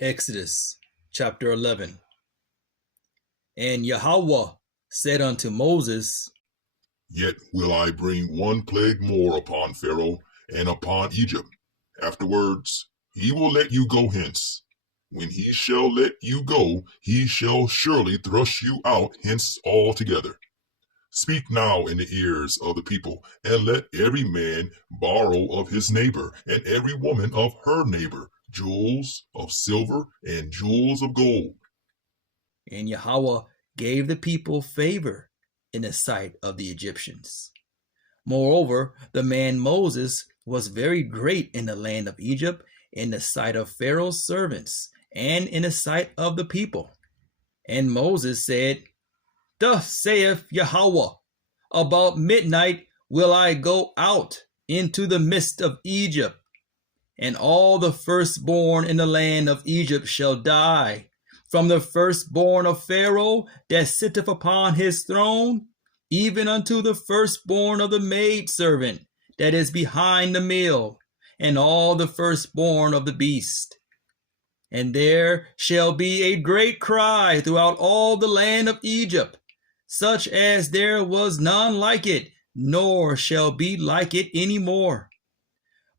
Exodus chapter 11. And Yahweh said unto Moses, Yet will I bring one plague more upon Pharaoh and upon Egypt. Afterwards he will let you go hence. When he shall let you go, he shall surely thrust you out hence altogether. Speak now in the ears of the people, and let every man borrow of his neighbor, and every woman of her neighbor, jewels of silver and jewels of gold. and Yahweh gave the people favor in the sight of the Egyptians. Moreover, the man Moses was very great in the land of Egypt, in the sight of Pharaoh's servants, and in the sight of the people. And Moses said, Thus saith Yahweh, about midnight will I go out into the midst of Egypt, and all the firstborn in the land of Egypt shall die, from the firstborn of Pharaoh that sitteth upon his throne, even unto the firstborn of the maidservant that is behind the mill, and all the firstborn of the beast. And there shall be a great cry throughout all the land of Egypt, such as there was none like it, nor shall be like it any more.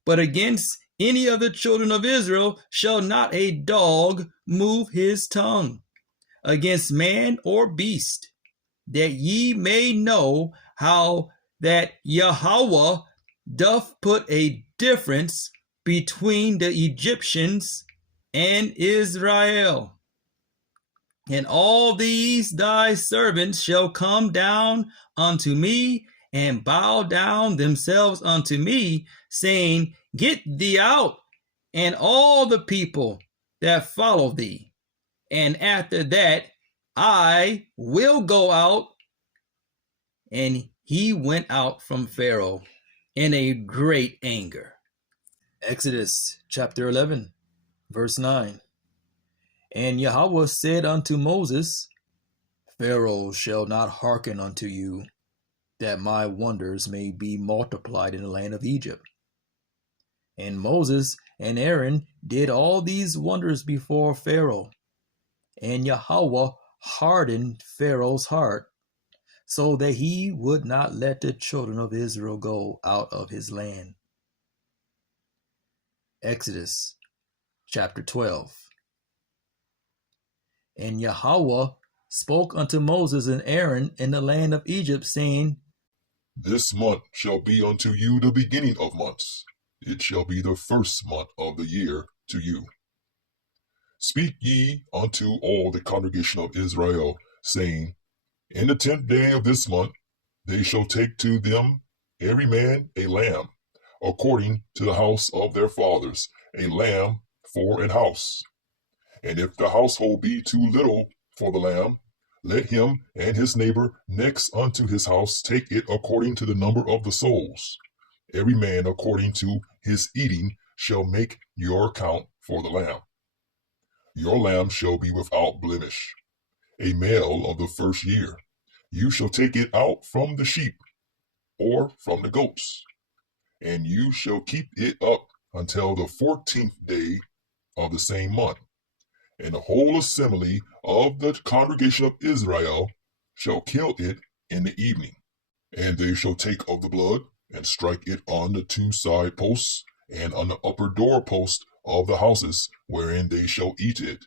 But against any of the children of Israel shall not a dog move his tongue, against man or beast, that ye may know how that Yahweh doth put a difference between the Egyptians and Israel. And all these thy servants shall come down unto me, and bow down themselves unto me, saying, Get thee out, and all the people that follow thee. And after that I will go out. And he went out from Pharaoh in a great anger. Exodus chapter 11, verse 9. And Yahweh said unto Moses, Pharaoh shall not hearken unto you, that my wonders may be multiplied in the land of Egypt. And Moses and Aaron did all these wonders before Pharaoh. And Yahweh hardened Pharaoh's heart, so that he would not let the children of Israel go out of his land. Exodus chapter 12. And Yahweh spoke unto Moses and Aaron in the land of Egypt, saying, This month shall be unto you the beginning of months. It shall be the first month of the year to you. Speak ye unto all the congregation of Israel, saying, In the 10th day of this month they shall take to them every man a lamb, according to the house of their fathers, a lamb for an house. And if the household be too little for the lamb, let him and his neighbor next unto his house take it according to the number of the souls. Every man according to his eating shall make your account for the lamb. Your lamb shall be without blemish, a male of the first year. You shall take it out from the sheep or from the goats, and you shall keep it up until the 14th day of the same month. And the whole assembly of the congregation of Israel shall kill it in the evening. And they shall take of the blood, and strike it on the two side posts, and on the upper door post of the houses wherein they shall eat it.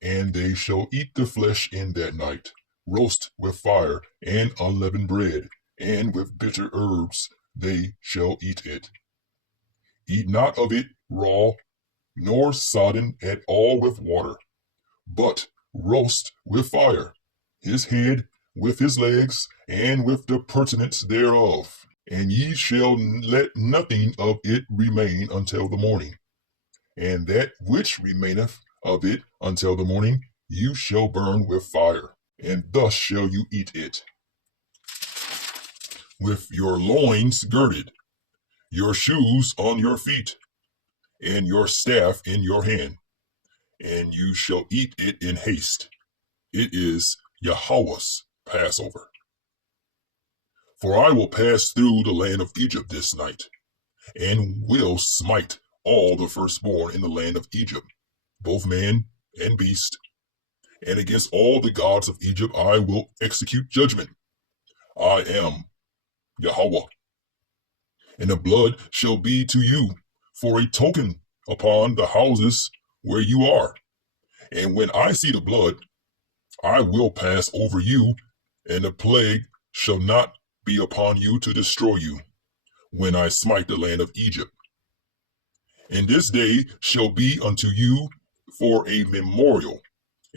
And they shall eat the flesh in that night, roast with fire, and unleavened bread, and with bitter herbs they shall eat it. Eat not of it raw, nor sodden at all with water, but roast with fire, his head with his legs, and with the purtenance thereof. And ye shall let nothing of it remain until the morning. And that which remaineth of it until the morning you shall burn with fire, and thus shall you eat it. With your loins girded, your shoes on your feet, and your staff in your hand, and you shall eat it in haste. It is Yahweh's Passover. For I will pass through the land of Egypt this night, and will smite all the firstborn in the land of Egypt, both man and beast, and against all the gods of Egypt I will execute judgment. I am Yahweh. And the blood shall be to you for a token upon the houses where you are. And when I see the blood, I will pass over you, and the plague shall not be upon you to destroy you, when I smite the land of Egypt. And this day shall be unto you for a memorial,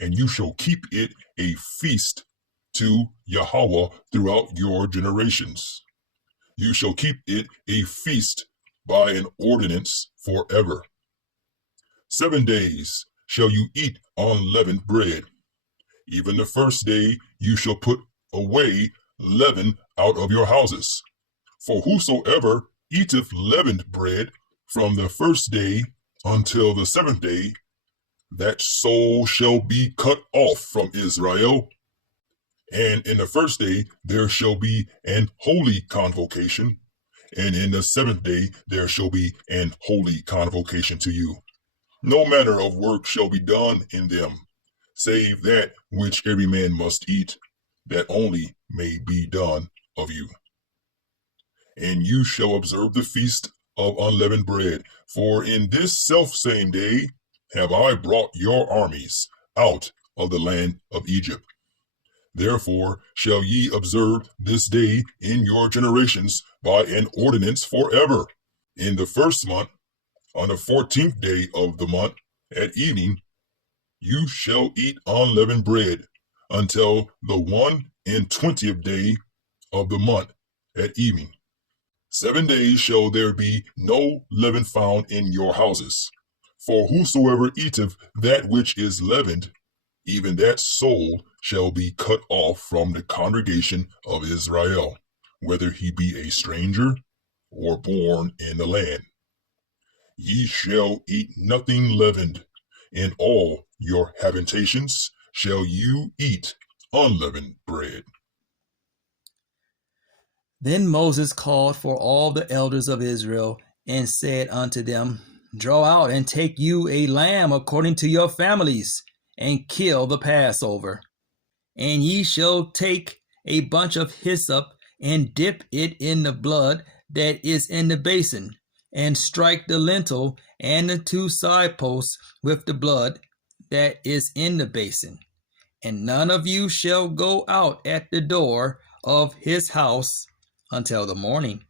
and you shall keep it a feast to Yahweh throughout your generations. You shall keep it a feast by an ordinance forever. 7 days shall you eat unleavened bread. Even the first day you shall put away leaven out of your houses. For whosoever eateth leavened bread from the first day until the 7th day, that soul shall be cut off from Israel. And in the first day there shall be an holy convocation, and in the 7th day there shall be an holy convocation to you. No manner of work shall be done in them, save that which every man must eat, that only may be done of you. And you shall observe the feast of unleavened bread, for in this selfsame day have I brought your armies out of the land of Egypt. Therefore shall ye observe this day in your generations by an ordinance forever. In the first month, on the 14th day of the month, at evening, you shall eat unleavened bread until the 21st day of the month at evening. 7 days shall there be no leaven found in your houses. For whosoever eateth that which is leavened, even that soul shall be cut off from the congregation of Israel, whether he be a stranger or born in the land. Ye shall eat nothing leavened. In all your habitations shall you eat unleavened bread. Then Moses called for all the elders of Israel and said unto them, Draw out and take you a lamb according to your families, and kill the Passover. And ye shall take a bunch of hyssop and dip it in the blood that is in the basin, and strike the lintel and the 2 side posts with the blood that is in the basin. And none of you shall go out at the door of his house until the morning.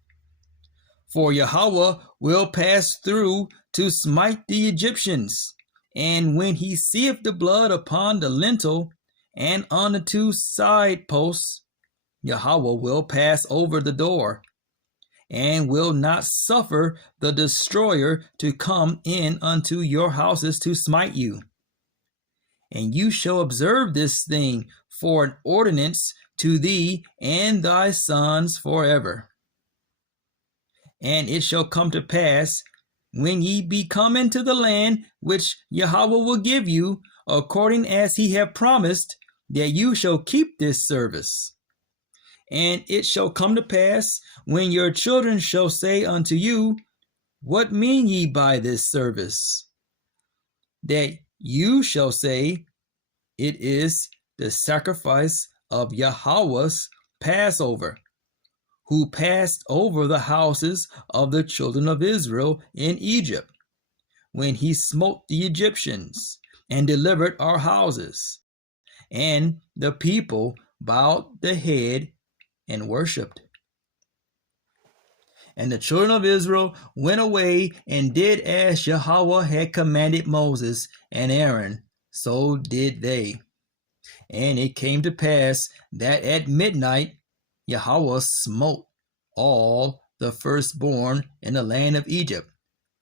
For Yahweh will pass through to smite the Egyptians. And when he seeth the blood upon the lintel and on the 2 side posts, Yahweh will pass over the door, and will not suffer the destroyer to come in unto your houses to smite you. And you shall observe this thing for an ordinance to thee and thy sons forever. And it shall come to pass, when ye be come into the land which Yahweh will give you, according as he hath promised, that you shall keep this service. And it shall come to pass, when your children shall say unto you, What mean ye by this service? That you shall say, It is the sacrifice of Yahweh's Passover, who passed over the houses of the children of Israel in Egypt, when he smote the Egyptians and delivered our houses. And the people bowed the head and worshipped. And the children of Israel went away and did as Yahweh had commanded Moses and Aaron, so did they. And it came to pass that at midnight Yahweh smote all the firstborn in the land of Egypt,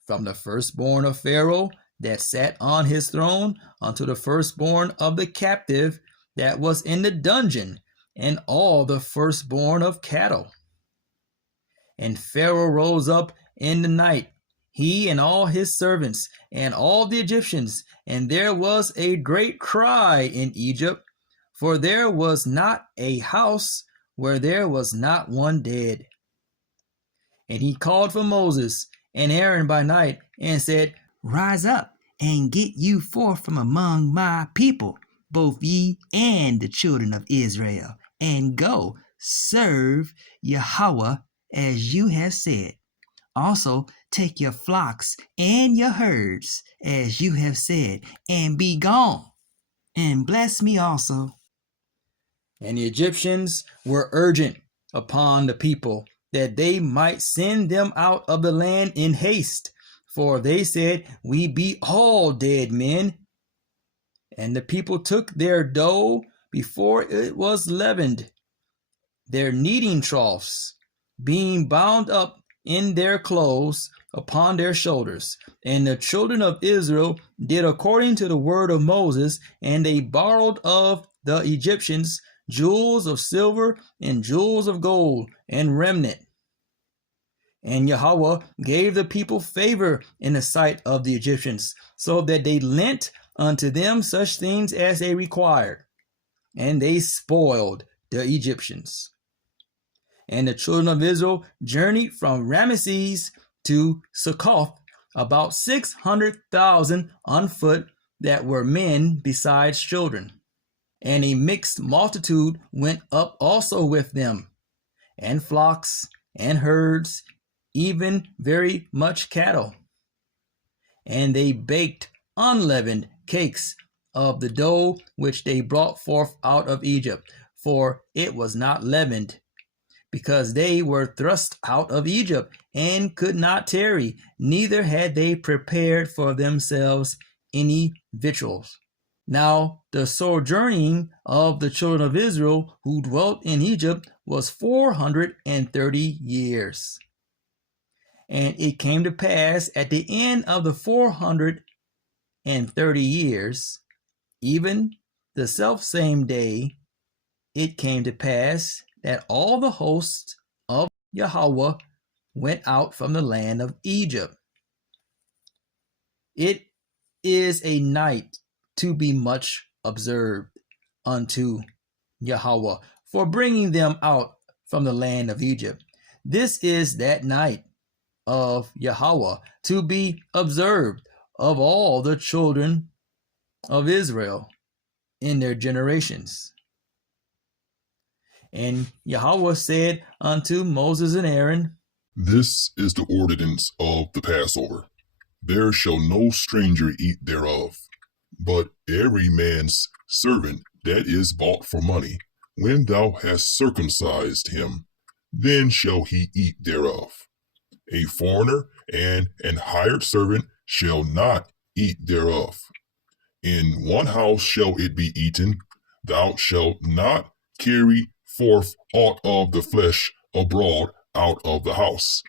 from the firstborn of Pharaoh that sat on his throne unto the firstborn of the captive that was in the dungeon, and all the firstborn of cattle. And Pharaoh rose up in the night, he and all his servants, and all the Egyptians, and there was a great cry in Egypt, for there was not a house where there was not one dead. And he called for Moses and Aaron by night, and said, Rise up and get you forth from among my people, both ye and the children of Israel, and go serve Yahweh as you have said. Also, take your flocks and your herds, as you have said, and be gone, and bless me also. And the Egyptians were urgent upon the people that they might send them out of the land in haste, for they said, we be all dead men. And the people took their dough before it was leavened, their kneading troughs being bound up in their clothes upon their shoulders. And the children of Israel did according to the word of Moses, and they borrowed of the Egyptians jewels of silver and jewels of gold and remnant. And Yahweh gave the people favor in the sight of the Egyptians, so that they lent unto them such things as they required, and they spoiled the Egyptians. And the children of Israel journeyed from Ramesses to Succoth, about 600,000 on foot, that were men besides children. And a mixed multitude went up also with them, and flocks and herds, even very much cattle. And they baked unleavened cakes of the dough which they brought forth out of Egypt, for it was not leavened, because they were thrust out of Egypt, and could not tarry, neither had they prepared for themselves any victuals. Now the sojourning of the children of Israel who dwelt in Egypt was 430 years. And it came to pass at the end of the 430 years, even the selfsame day, it came to pass that all the hosts of Yahweh went out from the land of Egypt. It is a night to be much observed unto Yahweh for bringing them out from the land of Egypt. This is that night of Yahweh to be observed of all the children of Israel in their generations. And Yahweh said unto Moses and Aaron, This is the ordinance of the Passover. There shall no stranger eat thereof, but every man's servant that is bought for money, when thou hast circumcised him, then shall he eat thereof. A foreigner and an hired servant shall not eat thereof. In one house shall it be eaten. Thou shalt not carry forth aught of the flesh abroad out of the house,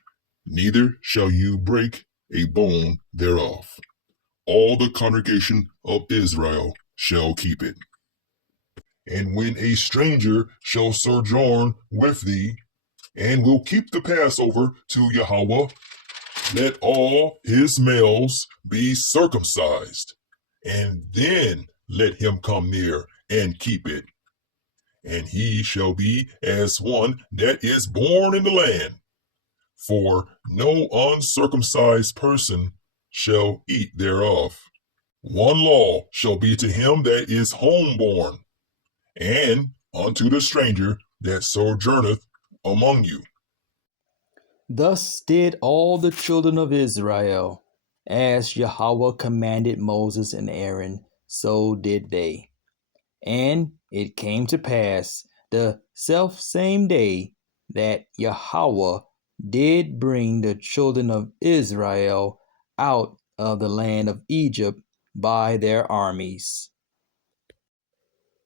neither shall you break a bone thereof. All the congregation of Israel shall keep it. And when a stranger shall sojourn with thee, and will keep the Passover to Yahweh, let all his males be circumcised, and then let him come near and keep it. And he shall be as one that is born in the land, for no uncircumcised person shall eat thereof. One law shall be to him that is homeborn, and unto the stranger that sojourneth among you. Thus did all the children of Israel, as Yahweh commanded Moses and Aaron, so did they. And it came to pass the selfsame day that Yahweh did bring the children of Israel out of the land of Egypt by their armies.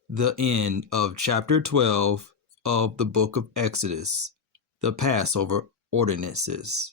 The end of chapter 12 of the book of Exodus, the Passover ordinances.